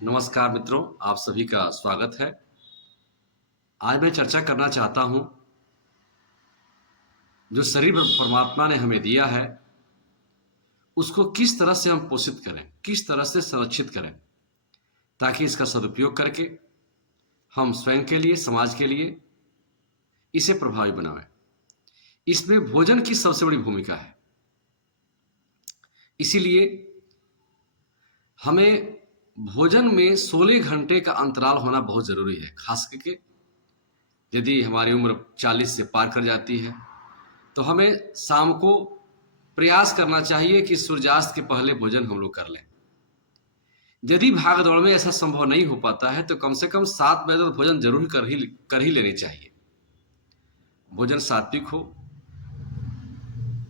नमस्कार मित्रों, आप सभी का स्वागत है। आज मैं चर्चा करना चाहता हूँ, जो शरीर परमात्मा ने हमें दिया है, उसको किस तरह से हम पोषित करें, किस तरह से संरक्षित करें, ताकि इसका सदुपयोग करके हम स्वयं के लिए, समाज के लिए इसे प्रभावी बनाएं। इसमें भोजन की सबसे बड़ी भूमिका है। इसीलिए हमें भोजन में 16 घंटे का अंतराल होना बहुत ज़रूरी है। खास करके यदि हमारी उम्र 40 से पार कर जाती है, तो हमें शाम को प्रयास करना चाहिए कि सूर्यास्त के पहले भोजन हम लोग कर लें। यदि भाग दौड़ में ऐसा संभव नहीं हो पाता है, तो कम से कम 7 बजे तक भोजन जरूर कर ही लेनी चाहिए। भोजन सात्विक हो,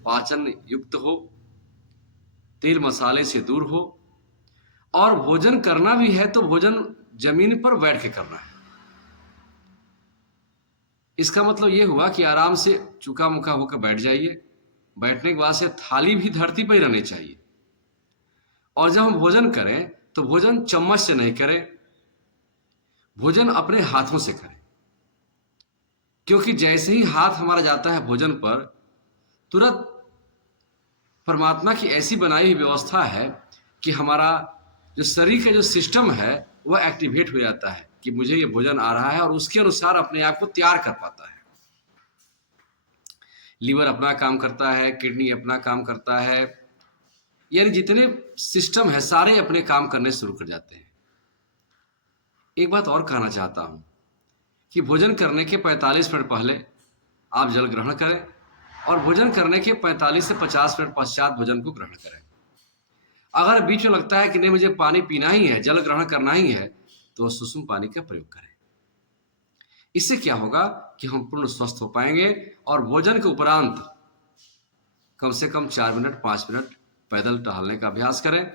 पाचन युक्त हो, तेल मसाले से दूर हो, और भोजन करना भी है तो भोजन जमीन पर बैठ के करना है। इसका मतलब ये हुआ कि आराम से चुका मुका होकर बैठ जाइए। बैठने के बाद से थाली भी धरती पर ही रहनी चाहिए। और जब हम भोजन करें तो भोजन चम्मच से नहीं करें, भोजन अपने हाथों से करें। क्योंकि जैसे ही हाथ हमारा जाता है भोजन पर, तुरंत परमात्मा की ऐसी बनाई हुई व्यवस्था है कि हमारा जो शरीर का जो सिस्टम है वह एक्टिवेट हो जाता है कि मुझे ये भोजन आ रहा है, और उसके अनुसार अपने आप को तैयार कर पाता है। लीवर अपना काम करता है, किडनी अपना काम करता है, यानी जितने सिस्टम है सारे अपने काम करने शुरू कर जाते हैं। एक बात और कहना चाहता हूं कि भोजन करने के 45 मिनट पहले आप जल ग्रहण करें, और भोजन करने के 45 से 50 मिनट पश्चात भोजन को ग्रहण करें। अगर बीच में लगता है कि नहीं मुझे पानी पीना ही है, जल ग्रहण करना ही है, तो सुसुम पानी का प्रयोग करें। इससे क्या होगा कि हम पूर्ण स्वस्थ हो पाएंगे। और भोजन के उपरांत कम से कम 4 मिनट 5 मिनट पैदल टहलने का अभ्यास करें,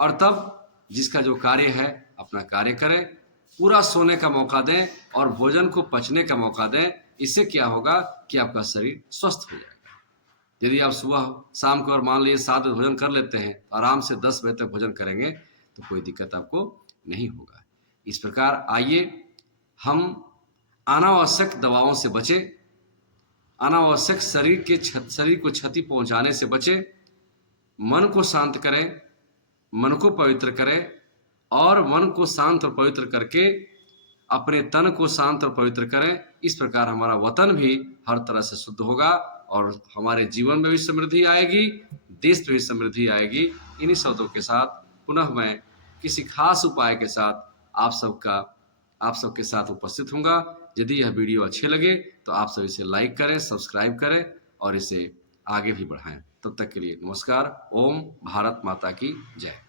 और तब जिसका जो कार्य है अपना कार्य करें। पूरा सोने का मौका दें और भोजन को पचने का मौका दें। इससे क्या होगा कि आपका शरीर स्वस्थ हो जाएगा। यदि आप सुबह शाम को और मान लीजिए 7 बजे भोजन कर लेते हैं, तो आराम से 10 बजे तक भोजन करेंगे तो कोई दिक्कत आपको नहीं होगा। इस प्रकार आइए हम अनावश्यक दवाओं से बचें, अनावश्यक शरीर को क्षति पहुंचाने से बचें, मन को शांत करें, मन को पवित्र करें, और मन को शांत और पवित्र करके अपने तन को शांत और पवित्र करें। इस प्रकार हमारा वतन भी हर तरह से शुद्ध होगा, और हमारे जीवन में भी समृद्धि आएगी, देश में भी समृद्धि आएगी। इन्हीं शब्दों के साथ पुनः मैं किसी खास उपाय के साथ आप सबके साथ उपस्थित होऊंगा। यदि यह वीडियो अच्छे लगे तो आप सब इसे लाइक करें, सब्सक्राइब करें और इसे आगे भी बढ़ाएं। तब तक के लिए नमस्कार। ओम भारत माता की जय।